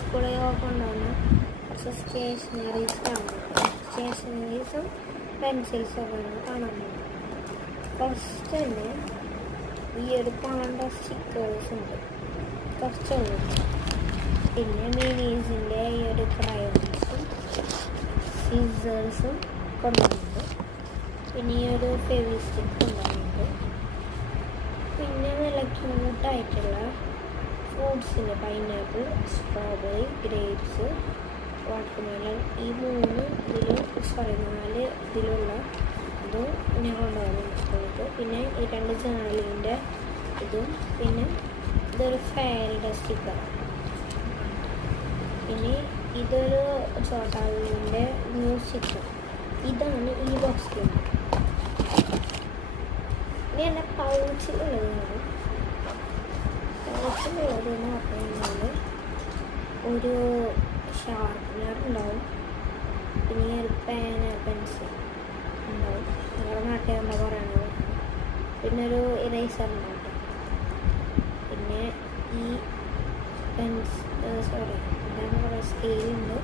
സ്കൂളിൽ കൊണ്ടുവന്ന കുറച്ച് സ്റ്റേഷനറീസും പെൻസിൽസൊക്കെ കാണാൻ പറ്റും. ഫസ്റ്റ് തന്നെ ഈ ഒരു പാണ്ട സ്റ്റിക്കേഴ്സ് ഉണ്ട് കുറച്ചുള്ളൂ. പിന്നെ മിനീസിൻ്റെ ഈ ഒരു ക്രയോൺസും സിസേഴ്സും കൊണ്ടുവന്നിട്ടുണ്ട്. പിന്നെ ഈ ഒരു ഫെവിസ്റ്റിക്ക് കൊണ്ടുവന്നിട്ടുണ്ട്. പിന്നെ നല്ല ക്യൂട്ടായിട്ടുള്ള ഫ്രൂട്ട്സിൻ്റെ പൈനാപ്പിൾ, സ്ട്രോബെറി, ഗ്രേപ്സ്, വാട്ടർമെലൺ, ഈ 4 ഇതിലുള്ള ഇതും ഞാൻ കൊണ്ടുപോകുന്നുണ്ട് സ്കൂളിലേക്ക്. പിന്നെ ഈ 2 ജേർണലിൻ്റെ ഇതും, പിന്നെ ഇതൊരു ഫെയറിയുടെ സ്റ്റിക്കറാണ്. പിന്നെ ഇതൊരു ചോട്ടാവിൻ്റെ മ്യൂസിക്. ഇതാണ് ഈ ബോക്സിലുണ്ട്. ഇനി എൻ്റെ പൗച്ചിലുള്ളതാണ്. പൗച്ചിലുള്ളതെന്ന് പറഞ്ഞു കഴിഞ്ഞാൽ ഒരു ഷാർപ്പ്നർ ഉണ്ടാവും. പിന്നെ ഒരു പെൻസിൽ ഉണ്ടാവും. നിങ്ങളുടെ നാട്ടിൽ എന്താ പറയുന്നത്? പിന്നെ ഒരു ഇറേസർ ഉണ്ടാവും. പിന്നെ ഈ എന്താണ് പറയുക, സ്കെയിലുണ്ട്.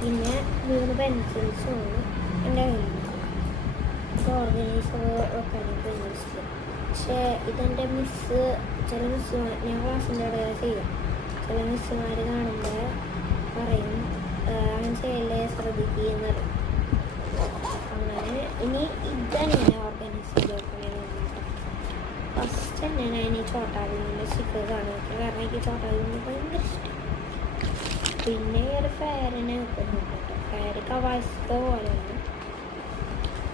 പിന്നെ 3 പെൻസിൽസും ഉണ്ട് എൻ്റെ കയ്യിൽ. ഓർഗനൈസർ വെക്കാനായിട്ട് യൂസ്. പക്ഷേ ഇതെൻ്റെ ചില മിസ്സുമാർ, ഞാൻ ക്ലാസ്സിൻ്റെ ഇടയിൽ ചെയ്യാം. ചില മിസ്സുമാർ കാണുമ്പോൾ പറയും അങ്ങനെ ചെയ്യല്ലേ, ശ്രദ്ധിക്കുകയെന്ന് പറയും. അങ്ങനെ ഇനി ഇതെങ്ങനെ ഓർഗനൈസ് ചെയ്ത് വെക്കണമെന്ന് പറഞ്ഞിട്ട് ഫസ്റ്റ് തന്നെ ഞാൻ ഈ ചോട്ടാബീമിൻ്റെ സ്റ്റിക്കേഴ്സാണ് വെക്കുന്നത്. കാരണം എനിക്ക് ചോട്ടാബീമിന് ഭയങ്കര ഇഷ്ടം. പിന്നെ ഒരു ഫെയറിനെ വെക്കുന്നുണ്ട് കേട്ടോ. ഫെയർ കവാസ്ക പോലെയാണ്.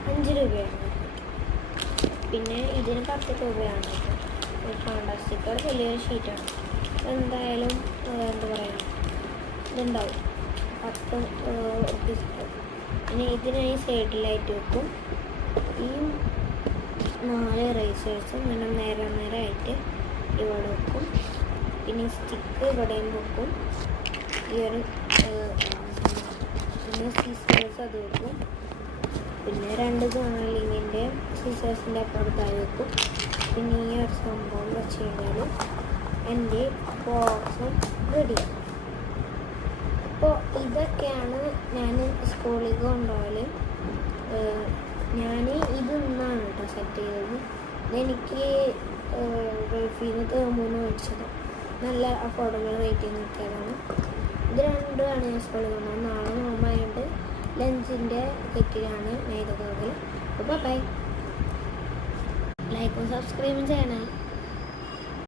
5 രൂപയാണ്. പിന്നെ ഇതിന് 10 രൂപയാണ്. പാണ്ട സ്റ്റിക്കർ വലിയൊരു ഷീറ്റാണ്. എന്തായാലും എന്താ പറയുക, ഇതുണ്ടാവും 10 റുപ്പീസ്. പിന്നെ ഇതിനായി സൈഡിലായിട്ട് വെക്കും. ഈ 4 ഇറേസേഴ്സും ഇങ്ങനെ നേരായിട്ട് ഇവിടെ വെക്കും. പിന്നെ സ്റ്റിക്ക് ഇവിടെയും വെക്കും. ഈ ഒരു പിന്നെ സീസേഴ്സ് അത് വെക്കും. പിന്നെ 2 ജേർണലിങ്ങിൻ്റെ സീസേഴ്സിൻ്റെ അപ്പുറത്തായി വെക്കും. പിന്നെ ഈ ഒരു സംഭവം വെച്ച് കഴിഞ്ഞാൽ എൻ്റെ ബോക്സും റെഡിയാണ്. അപ്പോൾ ഇതൊക്കെയാണ് ഞാൻ സ്കൂളിൽ കൊണ്ടുപോകൽ. ഞാൻ ഇന്നാണ് കേട്ടോ സെറ്റ് ചെയ്തത്. ഇതെനിക്ക് ഗൾഫിൽ നിന്ന് തേമൂന്ന് മേടിച്ചത്. നല്ല അഫോർഡബിൾ റേറ്റിൽ നിൽക്കിയതാണ്. ഇത് 2ആണ് ഞാൻ സ്കൂളിൽ കൊണ്ടുപോകുന്നത്. നാളെ നോമ്പായതുകൊണ്ട് ലഞ്ചിൻ്റെ കിറ്റിലാണ് ഞാൻ ഇതൊക്കെ. അപ്പോൾ ബൈ. ലൈക്കും സബ്സ്ക്രൈബും ചെയ്യണേ.